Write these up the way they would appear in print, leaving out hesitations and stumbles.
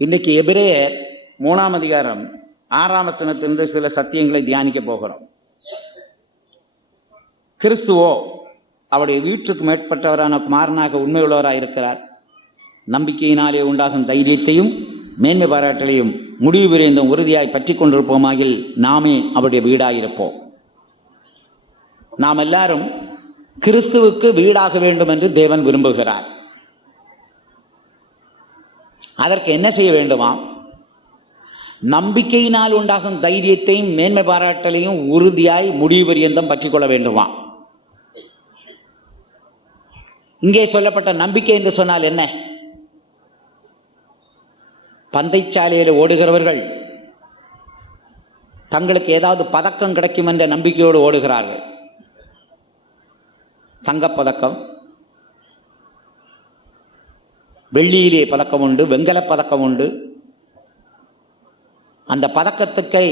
இன்னைக்கு எபிரேயர் 3ஆம் அதிகாரம் 6ஆம் வசனத்திலிருந்து சில சத்தியங்களை தியானிக்க போகிறோம். கிறிஸ்துவோ அவருடைய வீட்டுக்கு மேற்பட்டவரான குமாரனாக உண்மையுள்ளவராக இருக்கிறார். நம்பிக்கையினாலே உண்டாகும் தைரியத்தையும் மேன்மை பாராட்டலையும் முடிவு விரைந்தும் உறுதியாய் பற்றி கொண்டிருப்போமாகில் நாமே அவருடைய வீடாயிருப்போம். நாம் எல்லாரும் கிறிஸ்துவுக்கு வீடாக வேண்டும் என்று தேவன் விரும்புகிறார். அதற்கு என்ன செய்ய வேண்டுமா? நம்பிக்கையினால் உண்டாகும் தைரியத்தையும் மேன்மை பாராட்டலையும் உறுதியாய் முடிவு பரியந்தம் பற்றி கொள்ள வேண்டுமா? இங்கே சொல்லப்பட்ட நம்பிக்கை என்று சொன்னால் என்ன? பந்தயச்சாலையில் ஓடுகிறவர்கள் தங்களுக்கு ஏதாவது பதக்கம் கிடைக்கும் என்ற நம்பிக்கையோடு ஓடுகிறார்கள். தங்கப்பதக்கம், வெள்ளியிலே பதக்கம் உண்டு, வெண்கல பதக்கம் உண்டு. அந்த பதக்கத்தை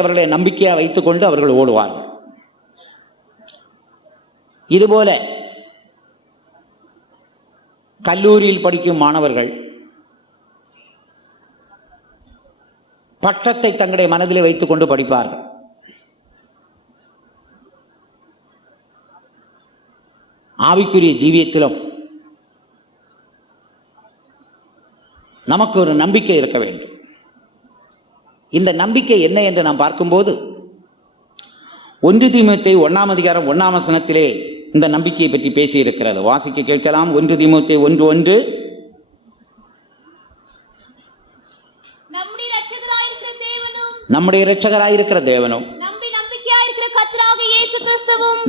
அவர்களை நம்பிக்கையாக வைத்துக் கொண்டு அவர்கள் ஓடுவார்கள். இதுபோல கல்லூரியில் படிக்கும் மாணவர்கள் பட்டத்தை தங்களுடைய மனதில் வைத்துக் கொண்டு படிப்பார்கள். ஆவிக்குரிய ஜீவியத்திலும் நமக்கு ஒரு நம்பிக்கை இருக்க வேண்டும். இந்த நம்பிக்கை என்ன என்று நாம் பார்க்கும்போது 1 தீமோத்தேயு 1ஆம் அதிகாரம் 1ஆம் வசனத்திலே இந்த நம்பிக்கையை பற்றி பேசி இருக்கிறது. வாசிக்க கேட்கலாம். 1 தீமோத்தேயு 1:1. நம்முடைய இரட்சகராயிருக்கிற தேவனும்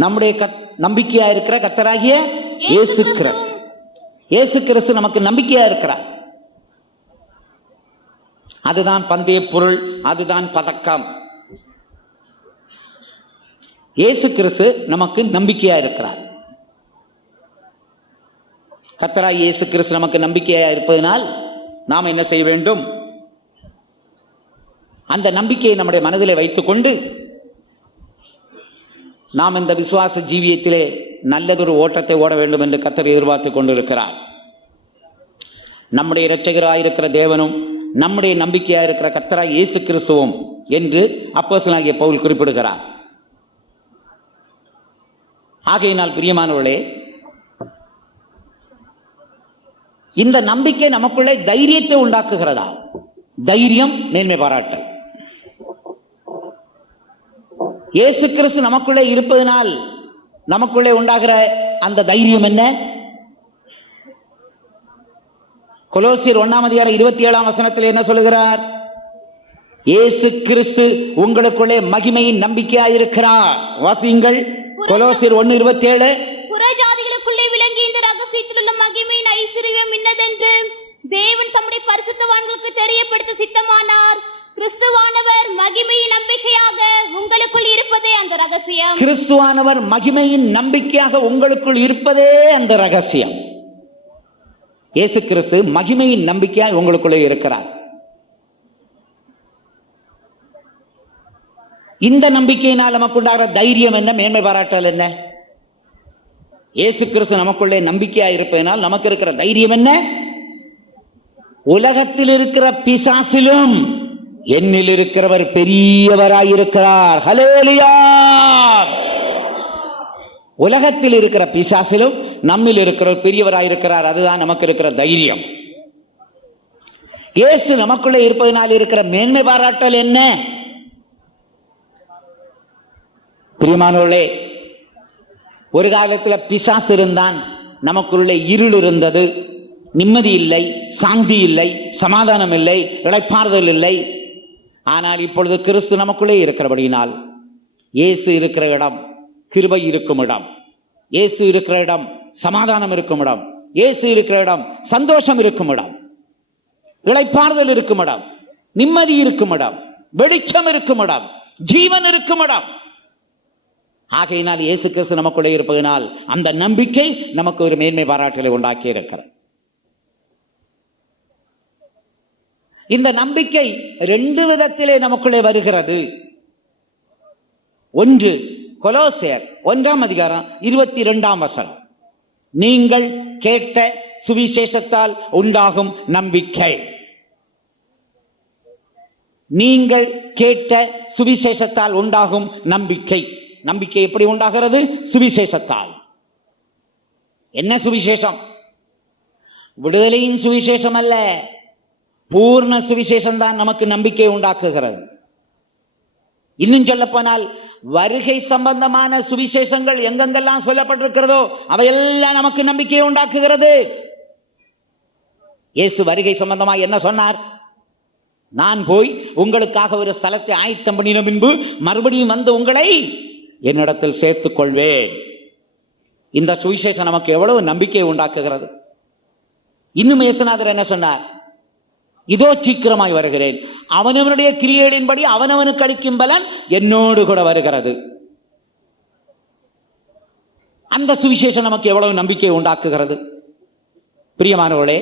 நம்முடைய நம்பிக்கையாயிருக்கிற கர்த்தராகிய இயேசு கிறிஸ்து. இயேசு கிறிஸ்து நமக்கு நம்பிக்கையா இருக்கிறார். அதுதான் பந்தய பொருள், அதுதான் பதக்கம். இயேசு கிறிஸ்து நமக்கு நம்பிக்கையா இருக்கிறார். கர்த்தராகிய இயேசு கிறிஸ்து நமக்கு நம்பிக்கையா இருப்பதனால் நாம் என்ன செய்ய வேண்டும்? அந்த நம்பிக்கையை நம்முடைய மனதிலே வைத்துக் கொண்டு நாம் இந்த விசுவாச ஜீவியத்திலே நல்லதொரு ஓட்டத்தை ஓட வேண்டும் என்று கர்த்தர் எதிர்பார்த்துக் கொண்டிருக்கிறார். நம்முடைய இரட்சகராயிருக்கிற தேவனும் நம்முடைய நம்பிக்கையாயிருக்கிற கர்த்தராகிய இயேசு கிறிஸ்துவும் என்று அப்போஸ்தலனாகிய பவுல் குறிப்பிடுகிறார். ஆகையினால் பிரியமானவர்களே, இந்த நம்பிக்கை நமக்குள்ளே தைரியத்தை உண்டாக்குகிறதா? தைரியம், மேன்மை பாராட்டல். இயேசு கிறிஸ்து நமக்குள்ளே இருப்பதனால் நமக்குள்ளே உண்டாகிற அந்த தைரியம் என்ன? கொலோசியர் 1ஆம் அதிகாரம் 27ஆம் வசனத்தில் என்ன சொல்லுகிறார்? இயேசு கிறிஸ்து உங்களுக்குள்ளே மகிமையின் நம்பிக்கையாயிருக்கிறார். வாசியுங்கள். கொலோசியர் 1:27. புறஜாதிகளுக்குள்ளே விளங்கி இந்த ரகசியத்தில் உள்ள மகிமையின் ஐஸ்வர்யம் இன்னதென்று தேவன் தம்முடைய பரிசுத்தவான்களுக்கு தெரியப்படுத்த சித்தமானார். கிறிஸ்துவானவர் மகிமையின் நம்பிக்கையாக உங்களுக்குள் இருப்பதே அந்த ரகசியம். கிறிஸ்துவானவர் மகிமையின் நம்பிக்கையாக உங்களுக்குள் இருப்பதே அந்த ரகசியம். இயேசு கிறிஸ்து மகிமையின் நம்பிக்கையாக உங்களுக்குள்ளே இருக்கிறார். இந்த நம்பிக்கையினால் நமக்கு உண்டாகிற தைரியம் என்ன? மேன்மை பாராட்டல் என்ன? இயேசு கிறிஸ்து நமக்குள்ளே நம்பிக்கையா இருப்பதனால் நமக்கு இருக்கிற தைரியம் என்ன? உலகத்தில் இருக்கிற பிசாசிலும் என்னில் இருக்கிறவர் பெரியவராயிருக்கிறார். ஹல்லேலூயா! உலகத்தில் இருக்கிற பிசாசிலும் நம்மில் இருக்கிறவர் பெரியவராயிருக்கிறார். அதுதான் நமக்கு இருக்கிற தைரியம். இயேசு நமக்குள்ளே இருப்பதனால் இருக்கிற மேன்மை பாராட்டல் என்ன? பிரியமானவர்களே, ஒரு காலத்தில் பிசாசு இருந்தான், நமக்குள்ளே இருள் இருந்தது, நிம்மதி இல்லை, சாந்தி இல்லை, சமாதானம் இல்லை, இளைப்பாறுதல் இல்லை. ஆனால் இப்பொழுது கிறிஸ்து நமக்குள்ளே இருக்கிறபடியினால் இயேசு இருக்கிற இடம் கிருபை இருக்கும் இடம், இயேசு இருக்கிற இடம் சமாதானம் இருக்கும் இடம், இயேசு இருக்கிற இடம் சந்தோஷம் இருக்கும் இடம், இளைப்பாறுதல் இருக்கும் இடம், நிம்மதி இருக்கும் இடம், வெளிச்சம் இருக்கும் இடம், ஜீவன் இருக்கும் இடம். ஆகையினால் இயேசு கிறிஸ்து நமக்குள்ளே இருப்பதனால் அந்த நம்பிக்கை நமக்கு ஒரு மேன்மை பாராட்டலை உண்டாக்கி இருக்கிறது. இந்த நம்பிக்கை 2 விதத்திலே நமக்குள்ளே வருகிறது. ஒன்று, கொலோசியர் 1ஆம் அதிகாரம் 22ஆம் வசனம். நீங்கள் கேட்ட சுவிசேஷத்தால் உண்டாகும் நம்பிக்கை. நீங்கள் கேட்ட சுவிசேஷத்தால் உண்டாகும் நம்பிக்கை. நம்பிக்கை எப்படி உண்டாகிறது? சுவிசேஷத்தால். என்ன சுவிசேஷம்? விடுதலையின் சுவிசேஷம் அல்ல, பூர்ண சுவிசேஷம் தான் நமக்கு நம்பிக்கை உண்டாக்குகிறது. இன்னும் சொல்ல போனால் வருகை சம்பந்தமான சுவிசேஷங்கள் எங்கெங்கெல்லாம் சொல்லப்பட்டிருக்கிறதோ அவையெல்லாம் நமக்கு நம்பிக்கையை உண்டாக்குகிறது. இயேசு வருகை சம்பந்தமாக என்ன சொன்னார்? நான் போய் உங்களுக்காக ஒரு ஸ்தலத்தை ஆயத்தம் பண்ணின பின்பு மறுபடியும் வந்து உங்களை என்னிடத்தில் சேர்த்துக் கொள்வேன். இந்த சுவிசேஷம் நமக்கு எவ்வளவு நம்பிக்கையை உண்டாக்குகிறது. இன்னும் இயேசுநாதர் என்ன சொன்னார்? இதோ சீக்கிரமாய் வருகிறேன், அவனவனுடைய கிரியைகளின்படி அவனவனுக்கு அளிக்கும் பலன் என்னோடு கூட வருகிறது. அந்த சுவிசேஷம் நமக்கு எவ்வளவு நம்பிக்கையை உண்டாக்குகிறது. பிரியமானவர்களே,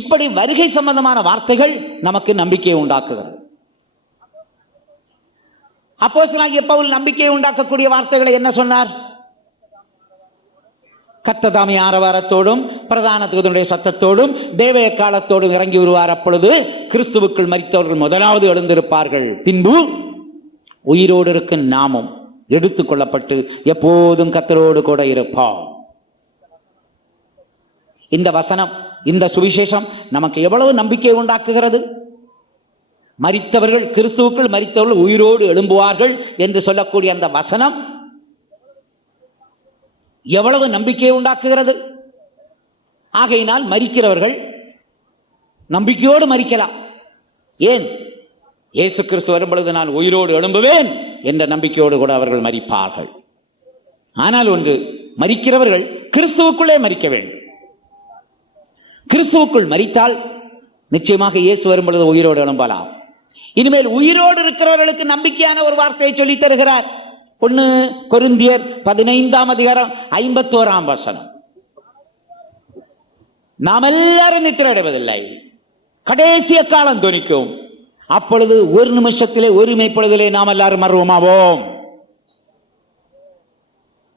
இப்படி வருகை சம்பந்தமான வார்த்தைகள் நமக்கு நம்பிக்கையை உண்டாக்குகிறது. அப்போஸ்தலனாகிய பவுல் நம்பிக்கையை உண்டாக்கக்கூடிய வார்த்தைகளை என்ன சொன்னார்? கர்த்ததாமே ஆரவாரத்தோடும் பிரதான தூதனுடைய சத்தத்தோடும் தேவ எக்காலத்தோடும் இறங்கி வருவார். அப்பொழுது கிறிஸ்துவுக்குள் மரித்தவர்கள் முதலாவது எழுந்திருப்பார்கள். பின்பு உயிரோடு இருக்கும் நாமும் எடுத்துக் கொள்ளப்பட்டு எப்போதும் கர்த்தரோடு கூட இருப்போம். இந்த வசனம், இந்த சுவிசேஷம் நமக்கு எவ்வளவு நம்பிக்கை உண்டாக்குகிறது. மரித்தவர்கள், கிறிஸ்துவுக்குள் மரித்தவர்கள் உயிரோடு எழும்புவார்கள் என்று சொல்லக்கூடிய அந்த வசனம் எவ்வளவு நம்பிக்கையை உண்டாக்குகிறது. ஆகையினால் மரிக்கிறவர்கள் நம்பிக்கையோடு மரிக்கலாம். ஏன்? இயேசு கிறிஸ்து வரும் பொழுது நான் உயிரோடு எழும்புவேன் என்ற நம்பிக்கையோடு கூட அவர்கள் மரிப்பார்கள். ஆனால் ஒன்று, மரிக்கிறவர்கள் கிறிஸ்துவுக்குள்ளே மரிக்க வேண்டும். கிறிஸ்துவுக்குள் மரித்தால் நிச்சயமாக இயேசு வரும் பொழுது உயிரோடு எழும்பலாம். இனிமேல் உயிரோடு இருக்கிறவர்களுக்கு நம்பிக்கையான ஒரு வார்த்தையை சொல்லி தருகிறார். 1 கொரிந்தியர் 15ஆம் அதிகாரம் 51ஆம் வசனம். நாம் எல்லாரும் நித்திரை அடைவதில்லை, கடைசிய காலம் தொனிக்கும், அப்பொழுது ஒரு நிமிஷத்திலே ஒரு பொழுதிலே நாம் எல்லாரும் மர்வமாவோம்.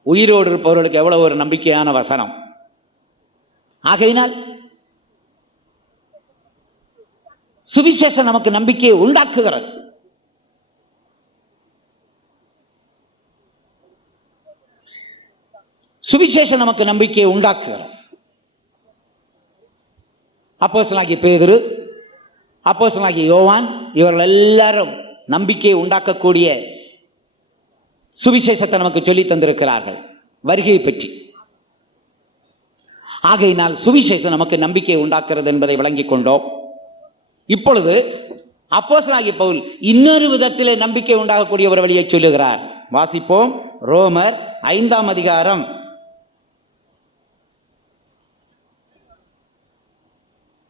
உயிரோடு இருப்பவர்களுக்கு எவ்வளவு ஒரு நம்பிக்கையான வசனம். ஆகையினால் சுவிசேஷம் நமக்கு நம்பிக்கையை உண்டாக்குகிறது. சுவிசேஷம் நமக்கு நம்பிக்கையை உண்டாக்குகிறது. அப்போஸ்தலனாகிய பேதுரு, அப்போஸ்தலனாகிய யோவான் இவர்கள் எல்லாரும் நம்பிக்கையை உண்டாக்கக்கூடிய சுவிசேஷத்தை நமக்கு சொல்லி தந்திருக்கிறார்கள், வருகையை பற்றி. ஆகையினால் சுவிசேஷம் நமக்கு நம்பிக்கையை உண்டாக்குறது என்பதை விளங்கிக் கொண்டோம். இப்பொழுது அப்போஸ்தலனாகிய பவுல் இன்னொரு விதத்திலே நம்பிக்கை உண்டாகக்கூடிய ஒரு வழியை சொல்லுகிறார். வாசிப்போம். ரோமர் 5ஆம் அதிகாரம்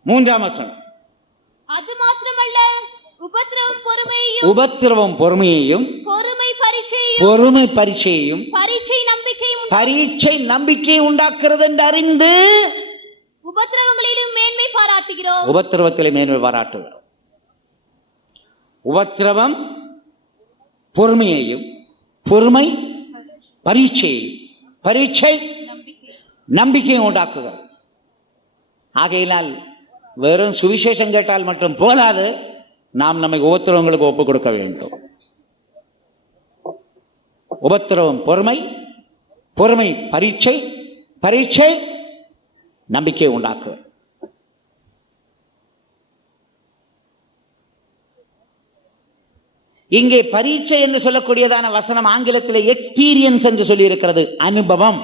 3ஆம் வசனம். அது மாத்திரமல்ல, உபத்திரவம் பொறுமையையும், உபத்திரவம் பொறுமையையும், பொறுமை பரீட்சையையும், பொறுமை பரீட்சையையும், பரீட்சை நம்பிக்கையும், பரீட்சை நம்பிக்கையை உண்டாக்குறது என்று அறிந்து உபத்திரவங்களிலும் மேன்மை பாராட்டுகிறோம். உபத்திரவத்திலே மேன்மை பாராட்டுகிறோம். உபத்திரவம் பொறுமையையும், பொறுமை பரீட்சையையும், பரீட்சை நம்பிக்கையை உண்டாக்குகிறது. ஆகையினால் வெறும் சுவிசேஷம் கேட்டால் மட்டும் போதாது, நாம் நம்மை உபத்திரவங்களுக்கு ஒப்புக் கொடுக்க வேண்டும். உபத்திரவம் பொறுமை, பொறுமை பரீட்சை, பரீட்சை நம்பிக்கை உண்டாக்கு. இங்கே பரீட்சை என்று சொல்லக்கூடியதான வசனம் ஆங்கிலத்தில் எக்ஸ்பீரியன்ஸ் என்று சொல்லி இருக்கிறது, அனுபவம்.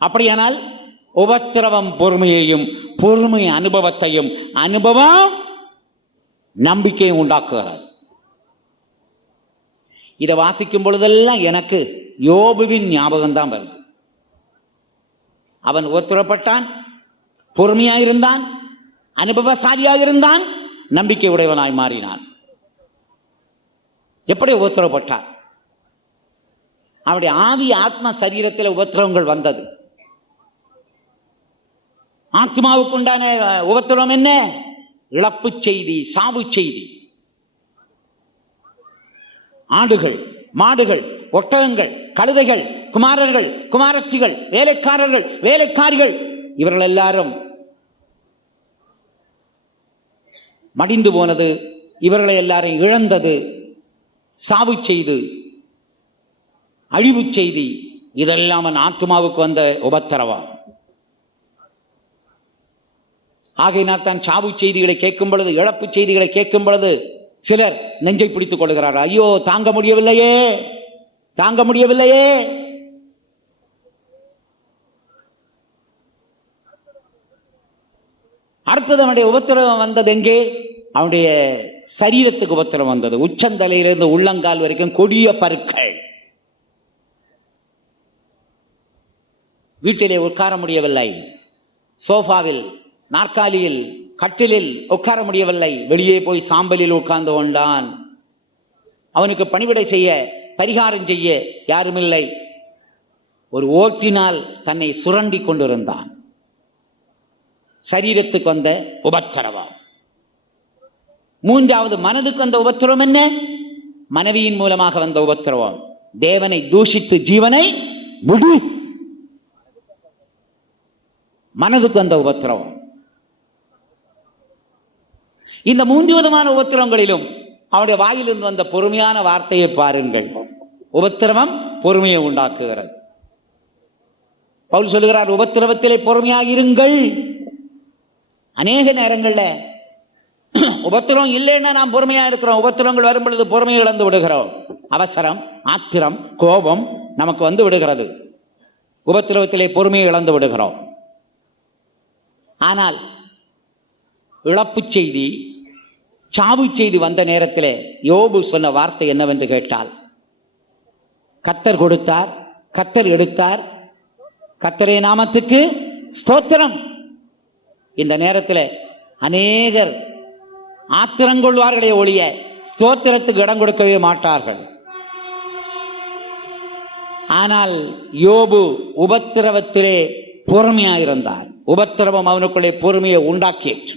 அப்படியானால் உபத்திரவம் பொறுமையையும், பொறுமை அனுபவத்தையும், அனுபவம் நம்பிக்கையை உண்டாக்குகிறார். இதை வாசிக்கும் பொழுதெல்லாம் எனக்கு யோபுவின் ஞாபகம் தான் வருது. அவன் உபத்திரப்பட்டான், பொறுமையாயிருந்தான், அனுபவசாலியாக இருந்தான், நம்பிக்கை உடையவனாய் மாறினான். எப்படி உபத்திரப்பட்டான்? அவனுடைய ஆவி ஆத்ம சரீரத்தில் உபத்திரவங்கள் வந்தது. ஆத்மாவுக்கு உண்டான உபத்திரவம் என்ன? இழப்பு செய்தி, சாவு செய்தி. ஆடுகள், மாடுகள், ஒட்டகங்கள், கழுதைகள், குமாரர்கள், குமாரத்திகள், வேலைக்காரர்கள், வேலைக்காரிகள் இவர்கள் எல்லாரும் மடிந்து போனது, இவர்களை எல்லாரையும் இழந்தது, சாவு செய்து, அழிவு செய்தி, இதெல்லாம் அவன் ஆத்மாவுக்கு வந்த உபத்திரவம். ஆகையினால் தான் சாவு செய்திகளை கேட்கும் பொழுது, இழப்பு செய்திகளை கேட்கும் பொழுது சிலர் நெஞ்சை பிடித்துக் கொள்கிறார். ஐயோ, தாங்க முடியவில்லையே, தாங்க முடியவில்லையே. அடுத்தது அவனுடைய உபத்திரவம் வந்தது எங்கே? அவனுடைய சரீரத்துக்கு உபத்திரம் வந்தது. உச்சந்தலையிலிருந்து உள்ளங்கால் வரைக்கும் கொடிய பருக்கள். வீட்டிலே உட்கார முடியவில்லை, சோஃபாவில், நாற்காலியில், கட்டிலில் உட்கார முடியவில்லை. வெளியே போய் சாம்பலில் உட்கார்ந்து கொண்டான். அவனுக்கு பணிவிடை செய்ய, பரிகாரம் செய்ய யாருமில்லை. ஒரு ஓட்டினால் தன்னை சுரண்டி கொண்டிருந்தான். சரீரத்துக்கு வந்த உபத்திரவம். மூன்றாவது மனதுக்கு வந்த உபத்திரவம் என்ன? மனைவியின் மூலமாக வந்த உபத்திரவம். தேவனை தூஷித்து ஜீவனை விடு. மனதுக்கு வந்த உபத்திரவம். இந்த மூன்று விதமான உபத்திரவங்களிலும் அவருடைய வாயிலிருந்து வந்த பொறுமையான வார்த்தையை பாருங்கள். உபத்திரவம் பொறுமையை உண்டாக்குகிறது. பவுல் சொல்லுகிறார், உபத்திரவத்திலே பொறுமையாக இருங்கள். அநேக நேரங்களில் உபத்திரம் இல்லைன்னா நாம் பொறுமையா இருக்கிறோம். உபத்திரங்கள் வரும் பொழுது பொறுமையை இழந்து விடுகிறோம். அவசரம், ஆத்திரம், கோபம் நமக்கு வந்து விடுகிறது. உபத்திரவத்திலே பொறுமையை இழந்து விடுகிறோம். ஆனால் இழப்பு செய்தி, சாவு செய்தி வந்த நேரத்தில் யோபு சொன்ன வார்த்தை என்னவென்று கேட்டால், கர்த்தர் கொடுத்தார், கர்த்தர் எடுத்தார், கர்த்தரே நாமத்துக்கு ஸ்தோத்திரம். இந்த நேரத்தில் அநேகர் ஆத்திரங்கொள்வார்களே ஒழிய ஸ்தோத்திரத்துக்கு இடம் கொடுக்கவே மாட்டார்கள். ஆனால் யோபு உபத்திரவத்திலே பொறுமையாயிருந்தார். உபத்திரவம் அவனுக்குள்ளே பொறுமையை உண்டாக்கிற்று.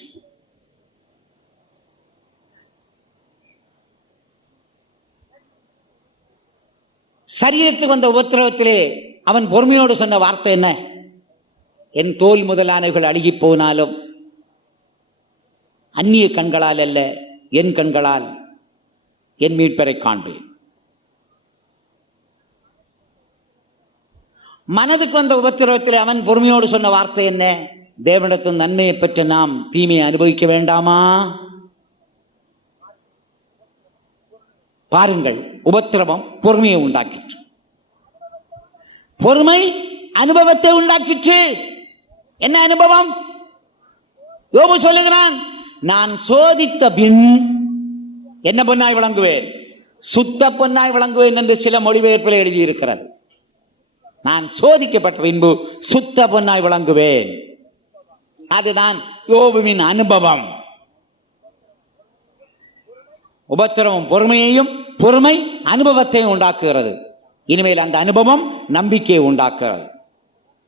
சரீரத்துக்கு வந்த உபத்திரவத்திலே அவன் பொறுமையோடு சொன்ன வார்த்தை என்ன? என் தோல் முதலானவர்கள் அழுகி போனாலும் அந்நிய கண்களால் அல்ல, என் கண்களால் என் மீட்பரை காண்பேன். மனதுக்கு வந்த உபத்திரவத்தில் அவன் பொறுமையோடு சொன்ன வார்த்தை என்ன? தேவனிடத்தின் நன்மையை பெற்ற நாம் தீமையை அனுபவிக்க வேண்டாமா? பாருங்கள், உபத்திரவம் பொறுமையை உண்டாக்கிற்று. பொறுமை அனுபவத்தை உண்டாக்கிற்று. என்ன அனுபவம்? யோபு சொல்லுகிறான், நான் சோதித்த பின் என்ன பொன்னாய் விளங்குவேன், சுத்த பொன்னாய் விளங்குவேன் என்று சில மொழிபெயர்ப்பில் எழுதியிருக்கிறது. நான் சோதிக்கப்பட்ட பின்பு சுத்த பொன்னாய் விளங்குவேன். அதுதான் யோபுவின் அனுபவம். உபத்திரவம் பொறுமையையும், பொறுமை அனுபவத்தையும் உண்டாக்குகிறது. இனிமேல் அந்த அனுபவம் நம்பிக்கையை உண்டாக்குகிறது.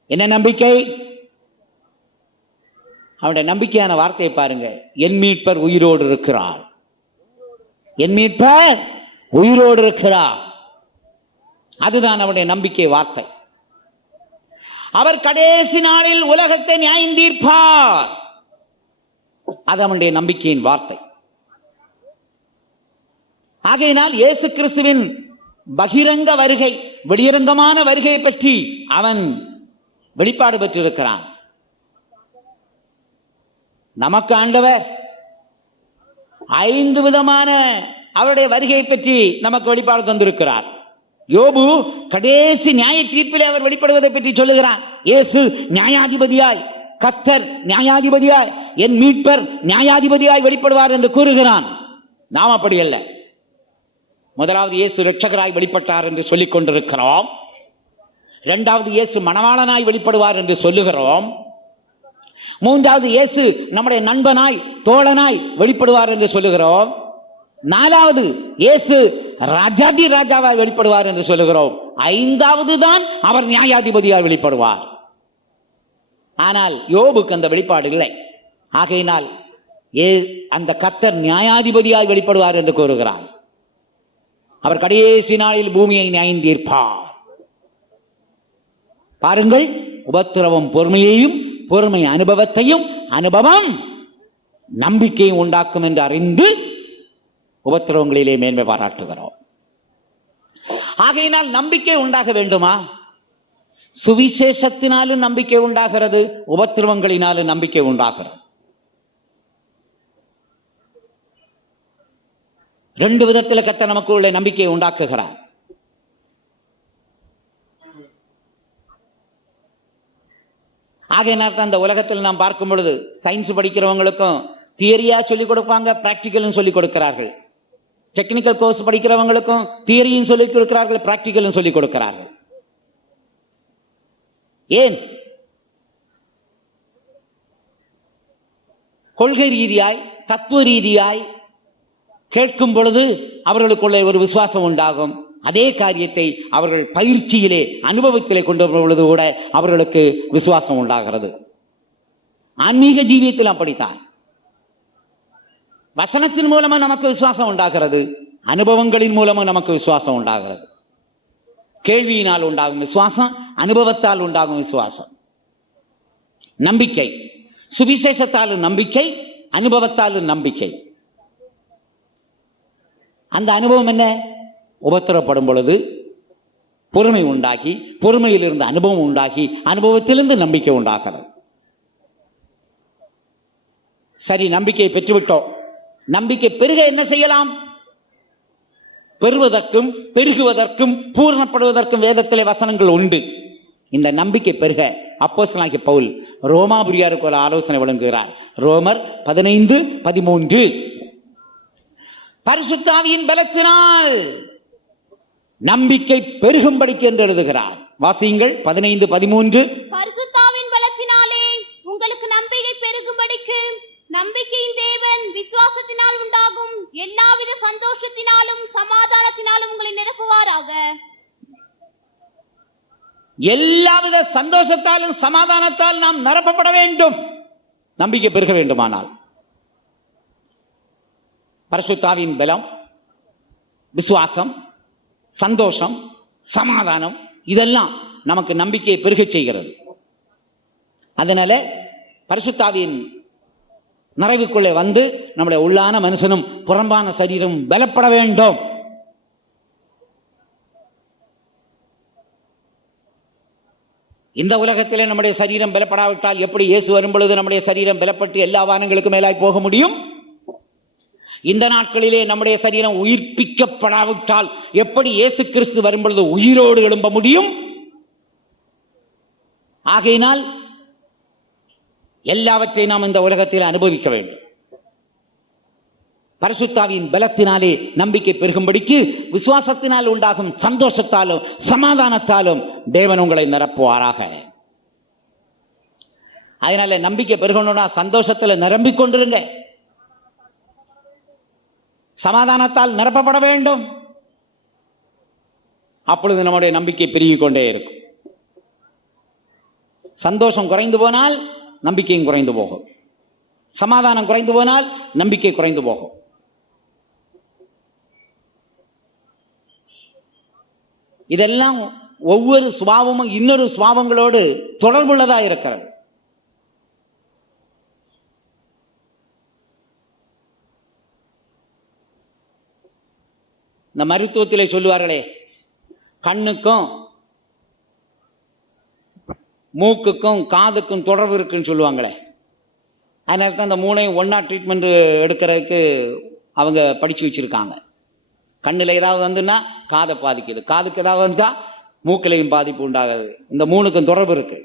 என்ன நம்பிக்கை? அவனுடைய நம்பிக்கையான வார்த்தையை பாருங்க. என் மீட்பர் உயிரோடு இருக்கிறார், என் மீட்பர் உயிரோடு இருக்கிறார். அதுதான் அவனுடைய நம்பிக்கை வார்த்தை. அவர் கடைசி நாளில் உலகத்தை நியாயம் தீர்ப்பார். அது அவனுடைய நம்பிக்கையின் வார்த்தை. ஆகையினால் இயேசு கிறிஸ்துவின் பகிரங்க வருகை, வெளியரங்கமான வருகையை பற்றி அவன் வெளிப்பாடு பெற்றிருக்கிறான். நமக்கு ஆண்டவர் 5 விதமான அவருடைய வருகையை பற்றி நமக்கு வெளிப்பாடு தந்திருக்கிறார். யோபு கடைசி நியாய தீர்ப்பிலே அவர் வெளிப்படுவதை பற்றி சொல்லுகிறான். இயேசு நியாயாதிபதியாய், கர்த்தர் நியாயாதிபதியாய், என் மீட்பர் நியாயாதிபதியாய் வெளிப்படுவார் என்று கூறுகிறான். நாம் அப்படி அல்ல. முதலாவது இயேசு இரட்சகராய் வெளிப்பட்டார் என்று சொல்லிக் கொண்டிருக்கிறோம். இரண்டாவது இயேசு மணவாளனாய் வெளிப்படுவார் என்று சொல்லுகிறோம். மூன்றாவது இயேசு நம்முடைய நண்பனாய், தோழனாய் வெளிப்படுவார் என்று சொல்லுகிறோம். நாலாவது இயேசு ராஜாதி ராஜாவாய் வெளிப்படுவார் என்று சொல்லுகிறோம். ஐந்தாவது தான் அவர் நியாயாதிபதியாய் வெளிப்படுவார். ஆனால் யோபுக்கு அந்த வெளிப்பாடு இல்லை. ஆகையினால் அந்த கர்த்தர் நியாயாதிபதியாய் வெளிப்படுவார் என்று கூறுகிறார். அவர் கடைசி நாளில் பூமியை நியாயம் தீர்ப்பார். பாருங்கள், உபத்திரவம் பொறுமையையும், பொறுமை அனுபவத்தையும், அனுபவம் நம்பிக்கையும் உண்டாக்கும் என்று அறிந்து உபத்திரவங்களிலே மேன்மை பாராட்டுகிறோம். ஆகையினால் நம்பிக்கை உண்டாக வேண்டுமா? சுவிசேஷத்தினாலும் நம்பிக்கை உண்டாகிறது, உபத்திரவங்களினாலும் நம்பிக்கை உண்டாகிறது. ரெண்டு விதத்தில் கர்த்தர் நமக்கு உள்ள நம்பிக்கையை உண்டாக்குகிறார். ஆகையினால் அந்த உலகத்தில் நாம் பார்க்கும் பொழுது சயின்ஸ் படிக்கிறவங்களுக்கும் தியரியா சொல்லிக் கொடுப்பாங்க, பிராக்டிக்கலும் சொல்லிக் கொடுக்கிறார்கள். டெக்னிக்கல் கோர்ஸ் படிக்கிறவங்களுக்கும் தியரியும் சொல்லிக் கொடுக்கிறார்கள், பிராக்டிக்கலும் சொல்லிக் கொடுக்கிறார்கள். ஏன்? கொள்கை ரீதியாய், தத்துவ ரீதியாய் கேட்கும் பொழுது அவர்களுக்குள்ள ஒரு விசுவாசம் உண்டாகும். அதே காரியத்தை அவர்கள் பயிற்சியிலே, அனுபவத்திலே கொண்டு பொழுது கூட அவர்களுக்கு விசுவாசம் உண்டாகிறது. ஆன்மீக ஜீவியத்தில் அப்படித்தான். வசனத்தின் மூலமா நமக்கு விசுவாசம் உண்டாகிறது, அனுபவங்களின் மூலமா நமக்கு விசுவாசம் உண்டாகிறது. கேள்வியினால் உண்டாகும் விசுவாசம், அனுபவத்தால் உண்டாகும் விசுவாசம். நம்பிக்கை சுவிசேஷத்தாலும் நம்பிக்கை, அனுபவத்தாலும் நம்பிக்கை. அந்த அனுபவம் என்ன? உபத்திரப்படும் பொழுது பொறுமை உண்டாகி, பொறுமையிலிருந்து அனுபவம் உண்டாகி, அனுபவத்திலிருந்து நம்பிக்கை உண்டாகிறது. சரி, நம்பிக்கையை பெற்றுவிட்டோம். நம்பிக்கை பெருக என்ன செய்யலாம்? பெறுவதற்கும் பெருகுவதற்கும் பூர்ணப்படுவதற்கும் வேதத்திலே வசனங்கள் உண்டு. இந்த நம்பிக்கை பெருக அப்போஸ்தலனாகிய பவுல் ரோமாபுரியாருக்கு ஒரு ஆலோசனை வழங்குகிறார். ரோமர் 15:13 பரிசுத்த ஆவியின் பலத்தினால் நம்பிக்கை பெருகும்படிக்கு என்று எழுதுகிறார். வாசியுங்கள் 15:13. பரிசுத்த ஆவியின் பலத்தினாலே உங்களுக்கு நம்பிக்கை பெருகும்படிக்கு நம்பிக்கையின் தேவன் விசுவாசத்தினால் உண்டாகும் எல்லாவித சந்தோஷத்தினாலும் சமாதானத்தினாலும் உங்களை நிரப்புவாராக. எல்லாவித சந்தோஷத்தாலும் சமாதானத்தால் நாம் நிரப்பப்பட வேண்டும். நம்பிக்கை பெருக வேண்டுமானால் பரிசுத்த ஆவியின் பலம், விசுவாசம், சந்தோஷம், சமாதானம் இதெல்லாம் நமக்கு நம்பிக்கையை பெருகச் செய்கிறது. அதனால பரிசுத்த ஆவியின் நிறைவுக்குள்ளே வந்து நம்முடைய உள்ளான மனுஷனும் புறம்பான சரீரம் பலப்பட வேண்டும். இந்த உலகத்திலே நம்முடைய சரீரம் பலப்படாவிட்டால் எப்படி இயேசு வரும் பொழுது நம்முடைய சரீரம் பலப்பட்டு எல்லா வானங்களுக்கும் மேலாய் போக முடியும்? இந்த நாட்களிலே நம்முடைய சரீரம் உயிர்ப்பிக்கப்படாவிட்டால் எப்படி இயேசு கிறிஸ்து வரும் பொழுது உயிரோடு எழும்ப முடியும்? ஆகையினால் எல்லாவற்றையும் நாம் இந்த உலகத்தில் அனுபவிக்க வேண்டும். பரிசுத்த ஆவியின் பலத்தினாலே நம்பிக்கை பெருகும்படிக்கு விசுவாசத்தினால் உண்டாகும் சந்தோஷத்தாலும் சமாதானத்தாலும் தேவன் உங்களை நிரப்புவாராக. அதனால நம்பிக்கை பெருகணும்னா சந்தோஷத்துல நிரம்பிக் கொண்டிருங்க, சமாதானத்தால் நிரப்பப்பட வேண்டும். அப்பொழுது நம்முடைய நம்பிக்கை பெருகிக் கொண்டே இருக்கும். சந்தோஷம் குறைந்து போனால் நம்பிக்கையும் குறைந்து போகும், சமாதானம் குறைந்து போனால் நம்பிக்கை குறைந்து போகும். இதெல்லாம் ஒவ்வொரு சுபாவமும் இன்னொரு சுபாவங்களோடு தொடர்புள்ளதா இருக்கிறது. இந்த மருத்துவத்திலே சொல்லுவார்களே, கண்ணுக்கும் மூக்குக்கும் காதுக்கும் தொடர்பு இருக்குன்னு சொல்லுவாங்களே, அதனால தான் அந்த மூணையும் ஒன்னா ட்ரீட்மெண்ட் எடுக்கிறதுக்கு அவங்க படிச்சு வச்சிருக்காங்க. கண்ணில் ஏதாவது வந்துன்னா காதை பாதிக்குது, காதுக்கு ஏதாவது வந்தா மூக்கிலையும் பாதிப்பு உண்டாகுது. இந்த மூணுக்கும் தொடர்பு இருக்கு.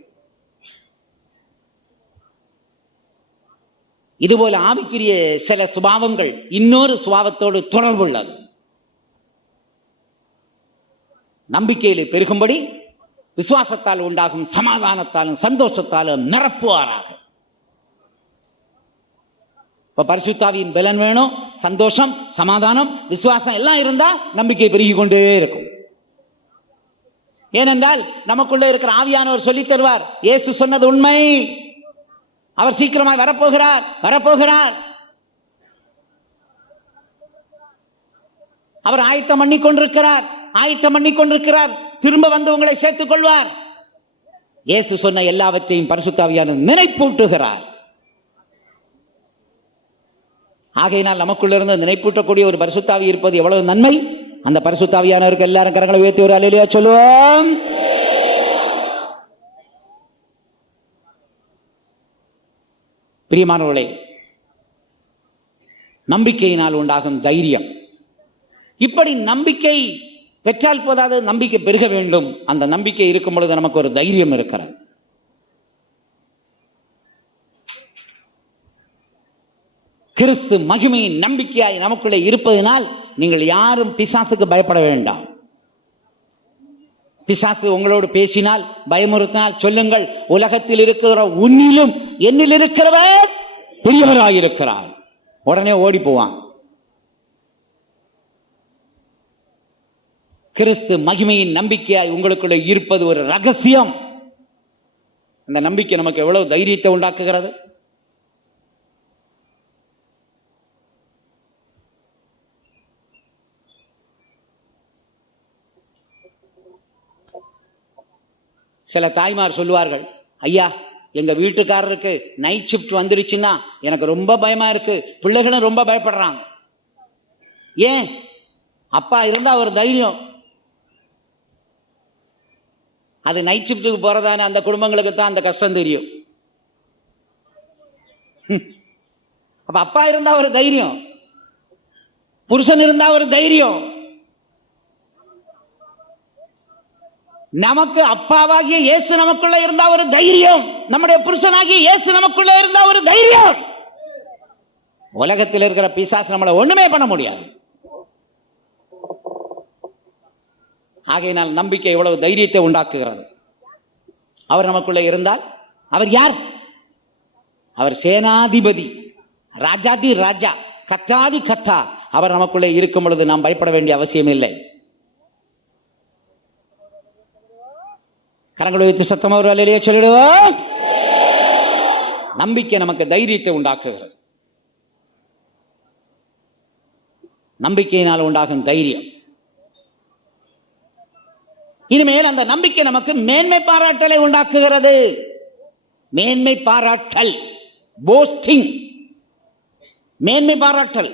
இதுபோல ஆவிக்குரிய சில சுபாவங்கள் இன்னொரு சுபாவத்தோடு தொடர்புள்ளது. நம்பிக்கையில் பெருகும்படி விசுவாசத்தால் உண்டாகும் சமாதானத்தாலும் சந்தோஷத்தாலும் நிரப்புவாராக. இப்ப பரிசுத்த ஆவியின் பலன் வேணும். சந்தோஷம், சமாதானம், விசுவாசம் எல்லாம் இருந்தா நம்பிக்கை பெருகிக் கொண்டே இருக்கும். ஏனென்றால் நமக்குள்ள இருக்கிற ஆவியானவர் சொல்லித் தருவார். இயேசு சொன்னது உண்மை, அவர் சீக்கிரமாய் வரப்போகிறார், வரப்போகிறார். அவர் ஆயத்தம் பண்ணி கொண்டிருக்கிறார், ஆயத்தம் பண்ணி கொண்டிருக்கிறார். திரும்ப வந்து உங்களை சேர்த்துக் கொள்வார். இயேசு சொன்ன எல்லாவற்றையும் பரிசுத்த ஆவியானவர் நினைப்பூட்டுகிறார். ஆகையினால் நமக்குள்ளிருந்து நினைப்பூட்டக்கூடிய ஒரு பரிசுத்த ஆவி இருப்பது எவ்வளவு நன்மை. அந்த பரிசுத்த ஆவியானவருக்கு எல்லாரும் கரங்களை உயர்த்தி ஒரு அல்லேலூயா சொல்லுவோம். பிரியமானவர்களே, நம்பிக்கையினால் உண்டாகும் தைரியம். இப்படி நம்பிக்கை பெற்றால் போதாது, நம்பிக்கை பெருக வேண்டும். அந்த நம்பிக்கை இருக்கும் பொழுது நமக்கு ஒரு தைரியம் இருக்கிறது. கிறிஸ்து மகிமையின் நம்பிக்கையாய் நமக்குள்ளே இருப்பதனால் நீங்கள் யாரும் பிசாசுக்கு பயப்பட வேண்டாம். பிசாசு உங்களோடு பேசினால், பயமுறுத்தினால் சொல்லுங்கள், உலகத்தில் இருக்கிற உன்னிலும் என்னில் இருக்கிறவர் பெரியவராயிருக்கிறார். உடனே ஓடி போவான். கிறிஸ்து மகிமையின் நம்பிக்கையாய் உங்களுக்குள்ள இருப்பது ஒரு ரகசியம். அந்த நம்பிக்கை நமக்கு எவ்வளவு தைரியத்தை உண்டாக்குகிறது. சில தாய்மார் சொல்லுவார்கள், ஐயா எங்க வீட்டுக்காரருக்கு நைட் ஷிப்ட் வந்துருச்சுன்னா எனக்கு ரொம்ப பயமா இருக்கு, பிள்ளைகளும் ரொம்ப பயப்படுறாங்க. ஏன்? அப்பா இருந்தா ஒரு தைரியம். அது நைட் ஷிப்டுக்கு போறதானே அந்த குடும்பங்களுக்கு தான் அந்த கஷ்டம் தெரியும். அப்ப அப்பா இருந்தா ஒரு தைரியம், புருஷன் இருந்தா ஒரு தைரியம். நமக்கு அப்பாவாகிய இயேசு நமக்குள்ள இருந்தா ஒரு தைரியம், நம்முடைய புருஷனாகிய இயேசு நமக்குள்ள இருந்தா ஒரு தைரியம். உலகத்தில் இருக்கிற பிசாசு நம்மளை ஒண்ணுமே பண்ண முடியாது. ஆகையினால் நம்பிக்கை எவ்வளவு தைரியத்தை உண்டாக்குகிறது. அவர் நமக்குள்ள இருந்தால், அவர் யார்? அவர் சேனாதிபதி, ராஜாதி ராஜா, கத்தாதி கத்தா. அவர் நமக்குள்ளே இருக்கும் பொழுது நாம் பயப்பட வேண்டிய அவசியம் இல்லை. கரங்களை வைத்து சத்தமா ஒரு அல்லேலூயா சொல்லிடுவோம். நம்பிக்கை நமக்கு தைரியத்தை உண்டாக்குகிறது. நம்பிக்கையினால் உண்டாகும் தைரியம். இனிமேல் அந்த நம்பிக்கை நமக்கு மேன்மை பாராட்டலை உண்டாக்குகிறது. மேன்மை பாராட்டல், போஸ்டிங், மேன்மை பாராட்டல்.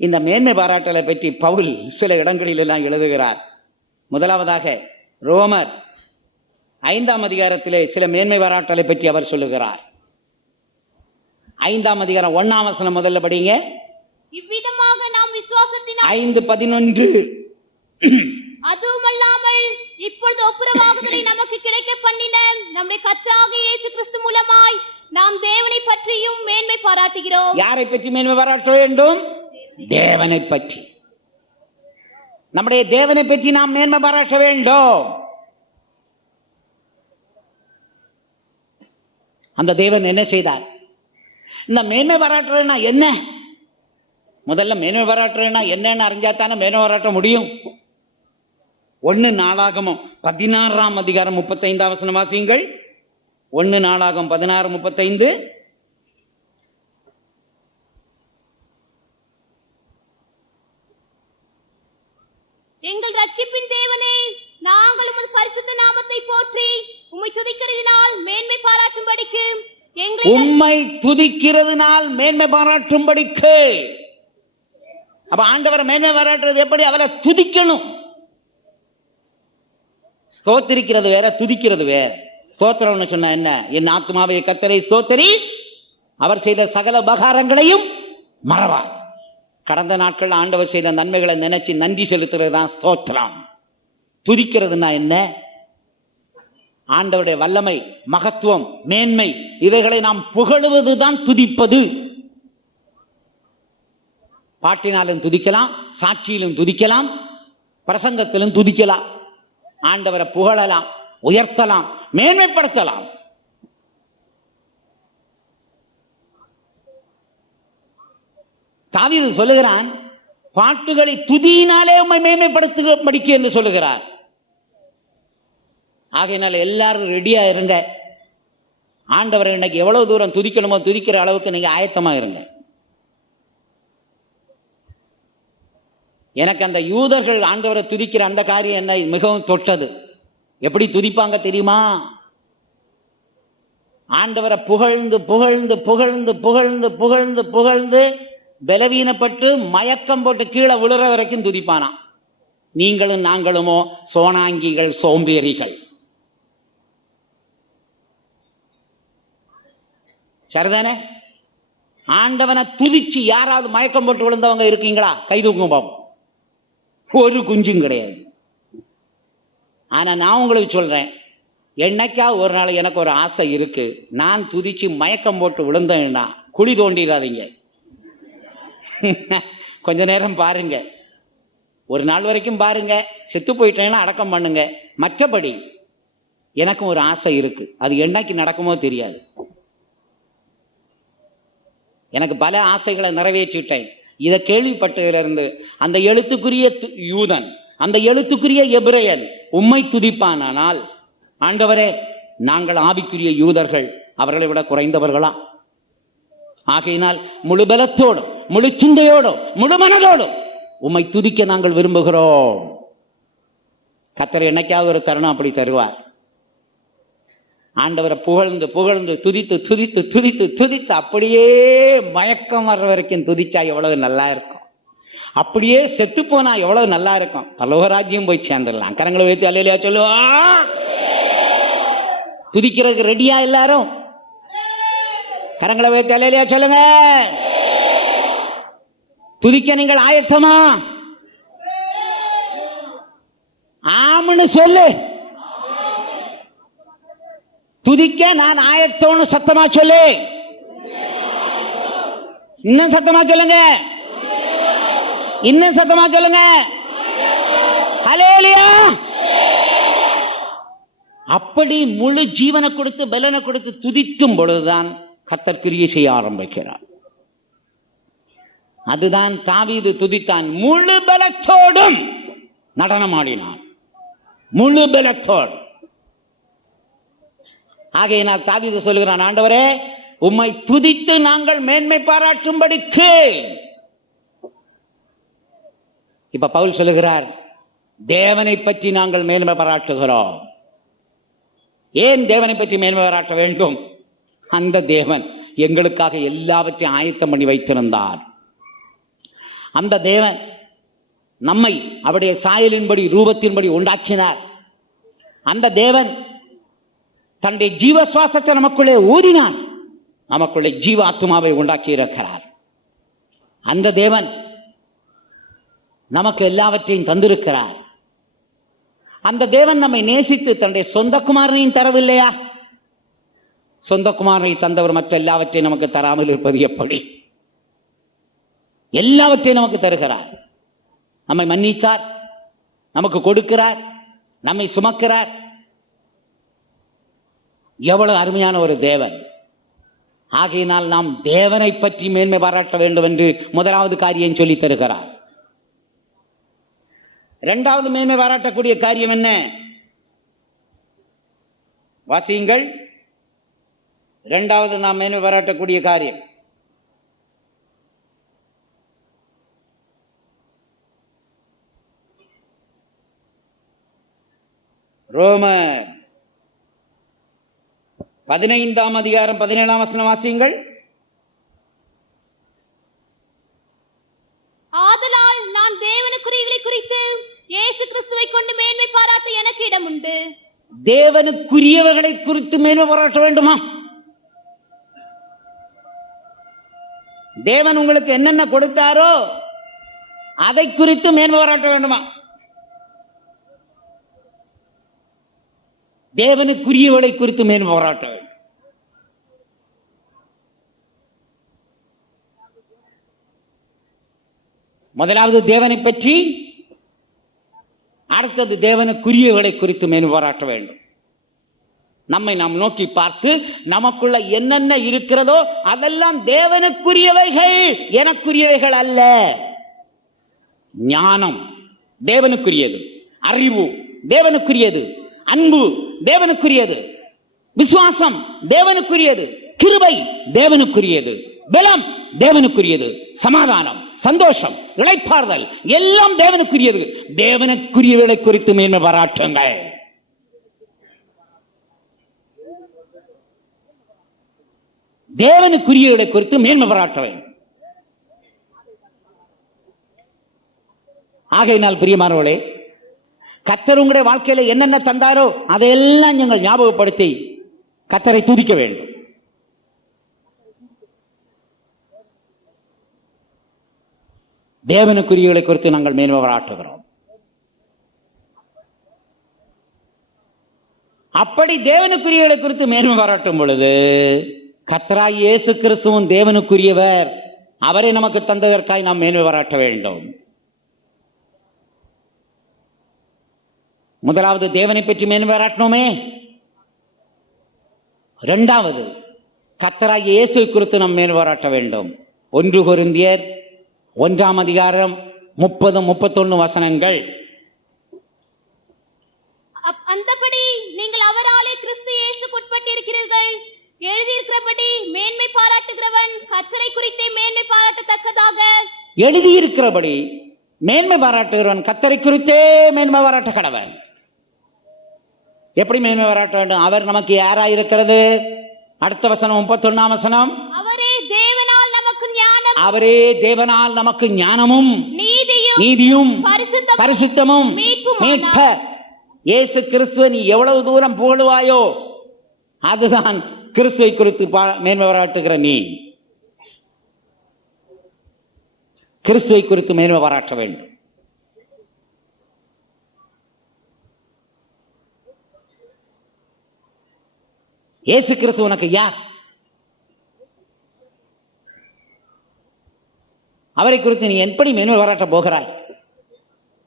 இந்த மேன்மை பாராட்டலை பற்றி பவுல் சில இடங்களில் எல்லாம் எழுதுகிறார். முதலாவதாக ரோமர் 5ஆம் அதிகாரத்திலே சில மேன்மை பாராட்டலை பற்றி அவர் சொல்லுகிறார். 5ஆம் அதிகாரம் 1ஆம் வசனம் முதல்ல படிங்க. இவ்விதமாக நாம் விசுவாசத்தினால் 5:11 அதுவுமல்லாமல் இப்பொழுது ஒப்புரவாகுதலை நமக்கு கிடைக்க பண்ணின நம்முடைய கர்த்தராகிய இயேசு கிறிஸ்து மூலமாய் நாம் தேவனை பற்றியும் மேன்மை பாராட்டுகிறோம். யாரை பற்றி மேன்மை பாராட்ட வேண்டும்? தேவனை பற்றி. நம்முடைய தேவனை பற்றி நாம் மேன்மை பாராட்ட வேண்டும். அந்த தேவன் என்ன செய்தார்? இந்த மேன்மை பாராட்டுறதுனா என்ன? முதல்ல மேன்மை பாராட்டுறதுனா என்னன்னு அறிஞ்சாத்தானே மேன்மை பாராட்ட முடியும். 1 நாளாகமம் 16ஆம் அதிகாரம் 35ஆம் வசனம் வாசியுங்கள். 1 நாளாகமம் 16:35. எங்கள் ரட்சிப்பின் தேவனே, நாங்கள் உமது பரிசுத்த நாமத்தை போற்றி உம்மை துதிக்கிறதினால் மேன்மை பாராட்டும்படிக்கு உம்மை துதிக்கிறதுனால் மேன்மை பாராட்டும்படிக்கு. அப்ப ஆண்டவரை மேன்மை பாராட்டுறது எப்படி? அவரை துதிக்கணும். ஸ்தோத்திரிக்கிறது வேற, துதிக்கிறது வேற. ஸ்தோத்திரம்னு சொன்னா என்ன? என் ஆத்துமாவை கர்த்தரை ஸ்தோத்திரி, அவர் செய்த சகல உபகாரங்களையும் மறவார். கடந்த நாட்கள் ஆண்டவர் செய்த நன்மைகளை நினைச்சு நன்றி செலுத்துறது தான் ஸ்தோத்திரம். துதிக்கிறதுனா என்ன? ஆண்டவருடைய வல்லமை, மகத்துவம், மேன்மை இவைகளை நாம் புகழுவதுதான் துதிப்பது. பாட்டினாலும் துதிக்கலாம், சாட்சியிலும் துதிக்கலாம், பிரசங்கத்திலும் துதிக்கலாம். ஆண்டவரை புகழலாம், உயர்த்தலாம், மேன்மைப்படுத்தலாம். தாவீது சொல்லுகிறான், பாட்டுகளை துதியினாலே உம்மை மேன்மைப்படுத்தும்படிக்கு என்று சொல்லுகிறார். ஆகையினால எல்லாரும் ரெடியா இருங்க. ஆண்டவரை இன்னைக்கு எவ்வளவு தூரம் துதிக்கணுமோ துதிக்கிற அளவுக்கு நீங்க ஆயத்தமா இருங்க. எனக்கு அந்த யூதர்கள் ஆண்டவரை துதிக்கிற அந்த காரியம் என்னை மிகவும் தொட்டது. எப்படி துதிப்பாங்க தெரியுமா? ஆண்டவரை புகழ்ந்து புகழ்ந்து புகழ்ந்து புகழ்ந்து புகழ்ந்து புகழ்ந்து பலவீனப்பட்டு மயக்கம் போட்டு கீழே விழுற வரைக்கும் துதிப்பானா. நீங்களும் நாங்களுமோ சோனாங்கிகள், சோம்பேறிகள். சரிதானே? ஆண்டவனை துதிச்சு யாராவது மயக்கம் போட்டு விழுந்தவங்க இருக்கீங்களா? கை தூக்கும் பாப்போம். ஒரு குஞ்சும் கிடையாது. ஆனா நான் உங்களுக்கு சொல்றேன், என்னைக்கா ஒரு நாள் எனக்கு ஒரு ஆசை இருக்கு, நான் துதிச்சு மயக்கம் போட்டு விழுந்தேன்னா குழி தோண்டிடாதீங்க. கொஞ்ச நேரம் பாருங்க, ஒரு நாள் வரைக்கும் பாருங்க, செத்து போயிட்டேன்னா அடக்கம் பண்ணுங்க. மற்றபடி எனக்கும் ஒரு ஆசை இருக்கு, அது என்னைக்கு நடக்குமோ தெரியாது. எனக்கு பல ஆசைகளை நிறைவேற்றிட்டேன். இதை கேள்விப்பட்டதிலிருந்து அந்த எழுத்துக்குரிய யூதன், அந்த எழுத்துக்குரிய எபிரேயன் உம்மை துதிப்பானால், ஆண்டவரே நாங்கள் ஆவிக்குரிய யூதர்கள் அவர்களை விட குறைந்தவர்களா? ஆகையினால் முழு பலத்தோடும் முழு சிந்தையோடும் முழு மனதோடும் உம்மை துதிக்க நாங்கள் விரும்புகிறோம். கர்த்தர் என்னைக்காவது ஒரு தருணம் அப்படி தருவார். ஆண்டவரை புகழ்ந்து புகழ்ந்து துதித்து துதித்து துதித்து துதித்து அப்படியே மயக்கம் வர்ற வரைக்கும் துதிச்சா எவ்வளவு நல்லா இருக்கும். அப்படியே செத்து போனா எவ்வளவு நல்லா இருக்கும். பரலோகராஜ்யம் போய் சேர்ந்துடலாம். கரங்களை வைத்து அல்லேலூயா சொல்லுவா. துதிக்கிறதுக்கு ரெடியா எல்லாரும்? கரங்களை வைத்து அல்லேலூயா சொல்லுங்க. துதிக்க நீங்கள் ஆயத்தமா? ஆம்னு சொல்லு. துதிக்க நான் ஆயத்தம்னு சத்தமா சொல்லு. இன்னும் சத்தமா சொல்லுங்க. இன்னும் சத்தமா சொல்லுங்க. அல்லேலூயா. அப்படி முழு ஜீவனை கொடுத்து பலனை கொடுத்து துதிக்கும் பொழுதுதான் கர்த்தர் கிரியை செய்ய ஆரம்பிக்கிறார். அதுதான் தாவீது துதித்தான். முழு பலத்தோடும் நடனமாடினான், முழு பலத்தோடு. ஆகையினால் தாவீது சொல்லுகிறான், ஆண்டவரே உம்மை துதித்து நாங்கள் மேன்மை பாராட்டும்படிக்கு. இப்ப பவுல் சொல்லுகிறார், தேவனை பற்றி நாங்கள் மேன்மை பாராட்டுகிறோம். ஏன் தேவனை பற்றி மேன்மை பாராட்ட வேண்டும்? அந்த தேவன் எங்களுக்காக எல்லாவற்றையும் ஆயத்தம் பண்ணி வைத்திருந்தார். அந்த தேவன் நம்மை அவருடைய சாயலின்படி ரூபத்தின்படி உண்டாக்கினார். அந்த தேவன் தன்னுடைய ஜீவ சுவாசத்தை நமக்குள்ளே ஊதினான், நமக்குள்ளே ஜீவ ஆத்மாவை உண்டாக்கி இருக்கிறார். அந்த தேவன் நமக்கு எல்லாவற்றையும் தந்திருக்கிறார். அந்த தேவன் நம்மை நேசித்து தன்னுடைய சொந்த குமாரனையும் தரவில்லையா? சொந்த குமாரனை தந்தவர் மற்ற எல்லாவற்றையும் நமக்கு தராமல் இருப்பது எப்படி? எல்லாவற்றையும் நமக்கு தருகிறார். நம்மை மன்னித்தார், நமக்கு கொடுக்கிறார், நம்மை சுமக்கிறார். எவ்வளவு அருமையான ஒரு தேவன்! ஆகையினால் நாம் தேவனை பற்றி மேன்மை பாராட்ட வேண்டும் என்று முதலாவது காரியம் சொல்லி தருகிறார். இரண்டாவது மேன்மை பாராட்டக்கூடிய காரியம் என்ன? வாசியுங்கள். இரண்டாவது நாம் மேன்மை பாராட்டக்கூடிய காரியம் ரோமர் 15 அதிகாரம் 17 வசனம் வாசியுங்கள். ஆதலால் நான் தேவனுக்குரியவைகளை குறித்து இயேசு கிறிஸ்துவை கொண்டு மேன்மை பாராட்ட எனக்கு இடம் உண்டு. தேவனுக்குரியவர்களை குறித்து மேன்மை பாராட்ட வேண்டுமா? தேவன் உங்களுக்கு என்னென்ன கொடுத்தாரோ அதை குறித்து மேன்மை பாராட்ட வேண்டுமா? தேவனுக்குரியவர்களை குறித்து மேன்மை பாராட்ட வேண்டும். முதலாவது தேவனை பற்றி, அடுத்தது தேவனுக்குரியவர்களை குறித்து மேன்மை பாராட்ட வேண்டும். நம்மை நாம் நோக்கி பார்த்து நமக்குள்ள என்னென்ன இருக்கிறதோ அதெல்லாம் தேவனுக்குரியவைகள், எனக்குரியவைகள் அல்ல. ஞானம் தேவனுக்குரியது, அறிவு தேவனுக்குரியது, அன்பு தேவனுக்குரியது, விசுவாசம் தேவனுக்குரியது, கிருபை தேவனுக்குரியது, பலம் தேவனுக்குரியது, சமாதானம், சந்தோஷம், இளைப்பாறுதல் எல்லாம் தேவனுக்குரியது. தேவனுக்குரியவர்களை குறித்து மேன்மை பாராட்டுங்கள். தேவனுக்குரியவர்களை குறித்து மேன்மை பாராட்ட வேண்டும். ஆகையினால் பிரியமானவர்களே, கர்த்தர் உங்களுடைய வாழ்க்கையில என்னென்ன தந்தாரோ அதையெல்லாம் நீங்கள் ஞாபகப்படுத்தி கர்த்தரை துதிக்க வேண்டும். தேவனுக்குரியவர்களை குறித்து நாங்கள் மேன்மை பாராட்டுகிறோம். அப்படி தேவனுக்குரியவர்களை குறித்து மேன்மை பாராட்டும் பொழுது கர்த்தராகிய இயேசு கிறிஸ்துவும் தேவனுக்குரியவர், அவரை நமக்கு தந்ததற்காய் நாம் மேன்மை பாராட்ட வேண்டும். முதலாவது தேவனை பற்றி மேன்மை பாராட்டணுமே. இரண்டாவது கர்த்தராகிய இயேசு குறித்து நாம் மேன்மை பாராட்ட வேண்டும். 1 கொரிந்தியர் 1 அதிகாரம் 30-31 வசனங்கள். அந்தபடி நீங்கள் அவராலே கிறிஸ்து இயேசுவுக்கு உட்பட்டிருக்கிறீர்கள். எழுதியிருக்கிறபடி மேன்மை பாராட்டுகிறவன் கர்த்தரை குறித்தே மேன்மை பாராட்டத்தக்கதாக. எழுதியிருக்கிறபடி மேன்மை பாராட்டுகிறவன் கர்த்தரை குறித்தே மேன்மை பாராட்ட கடவன். எப்படி மேன்மை பாராட்ட வேண்டும்? அவர் நமக்கு யாராயிருக்கிறது? அடுத்த வசனம் 31 வசனம். அவரே தேவனால் நமக்கு ஞானம், அவரே தேவனால் நமக்கு ஞானமும் நீதியும் பரிசுத்தமும் மீட்பர். இயேசு கிறிஸ்துவை நீ எவ்வளவு தூரம் புகழுவாயோ அதுதான் கிறிஸ்துவை குறித்து மேன்மை பாராட்டுகிற நீ. கிறிஸ்துவை குறித்து மேன்மை பாராட்ட வேண்டும். இயேசு கிறிஸ்து உனக்கு யார்? அவரை குறித்து நீ எப்படி மேன்மை பாராட்ட போகிறாய்?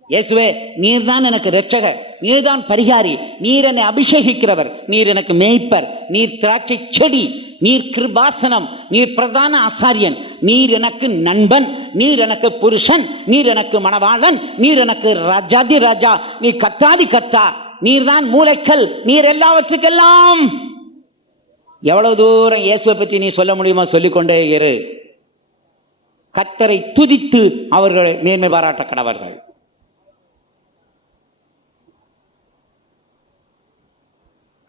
இயேசுவே, நீர் தான் எனக்கு இரட்சகர், நீர் தான் பரிகாரி, நீர் என்னை அபிஷேகிக்கிறவர், நீர் எனக்கு மேய்ப்பர், நீர் திராட்சை செடி, நீர் கிருபாசனம், நீர் பிரதான ஆசாரியன், நீர் எனக்கு நண்பன், நீர் எனக்கு புருஷன், நீர் எனக்கு மணவாளன், நீர் எனக்கு ராஜாதி ராஜா, நீ கத்தாதி கத்தா, நீர் தான் மூலைக்கல், நீர் எல்லாவற்றுக்கெல்லாம். எவ்வளவு தூரம் இயேசுவை பற்றி நீ சொல்ல முடியுமோ சொல்லிக்கொண்டே இரு. கர்த்தரை துதித்து அவர்களை மேன்மை பாராட்ட கடவர்கள்.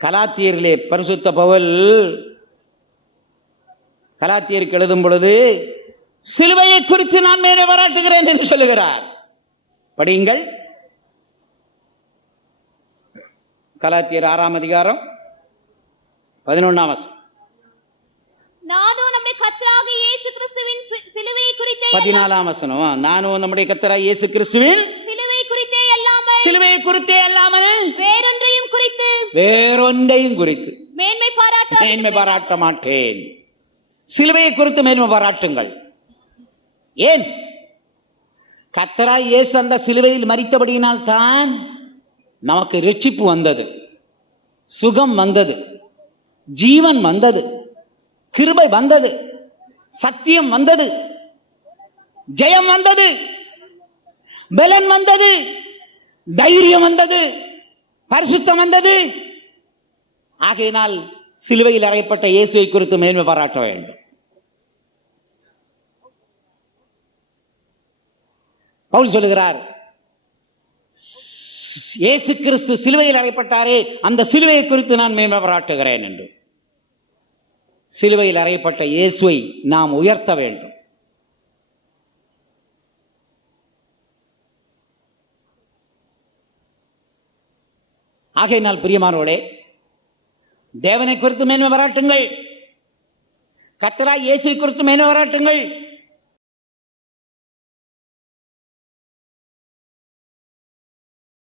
கலாத்தியரிலே பரிசுத்த பவுல் கலாத்தியருக்கு எழுதும் பொழுது சிலுவையை குறித்து நான் மேன்மை பாராட்டுகிறேன் என்று சொல்லுகிறார். படியுங்கள். கலாத்தியர் 6 அதிகாரம் 11 வசனம். நானும் நம்முடைய கர்த்தராகிய இயேசு கிறிஸ்துவின் சிலுவையை குறித்தே 14 வசனம். நானும் நம்முடைய கர்த்தராகிய இயேசு கிறிஸ்துவின் சிலுவையை குறித்தே அல்லாமல் வேறொன்றையும் குறித்து மேன்மை பாராட்ட மாட்டேன். சிலுவையை குறித்து மேன்மை பாராட்டுங்கள். ஏன்? கர்த்தராகிய இயேசு அந்த சிலுவையில் மரித்தபடியினால் தான் நமக்கு இரட்சிப்பு வந்தது, சுகம் வந்தது, ஜீவன் வந்தது, கிருபை வந்தது, சத்தியம் வந்தது, ஜெயம் வந்தது, பலன் வந்தது, தைரியம் வந்தது, பரிசுத்தம் வந்தது. ஆகையினால் சிலுவையில் அறையப்பட்ட இயேசுவை குறித்து மேன்மை பாராட்ட வேண்டும். பவுல் சொல்லுகிறார், இயேசு கிறிஸ்து சிலுவையில் அறையப்பட்டாரே, அந்த சிலுவையை குறித்து நான் மேன்மை பாராட்டுகிறேன் என்று. சிலுவையில் அறையப்பட்ட இயேசுவை நாம் உயர்த்த வேண்டும். ஆகையினால் பிரியமானவர்களே, தேவனை குறித்து மேன்மை பாராட்டுங்கள், கர்த்தராகிய இயேசுவை குறித்து மேன்மை பாராட்டுங்கள்.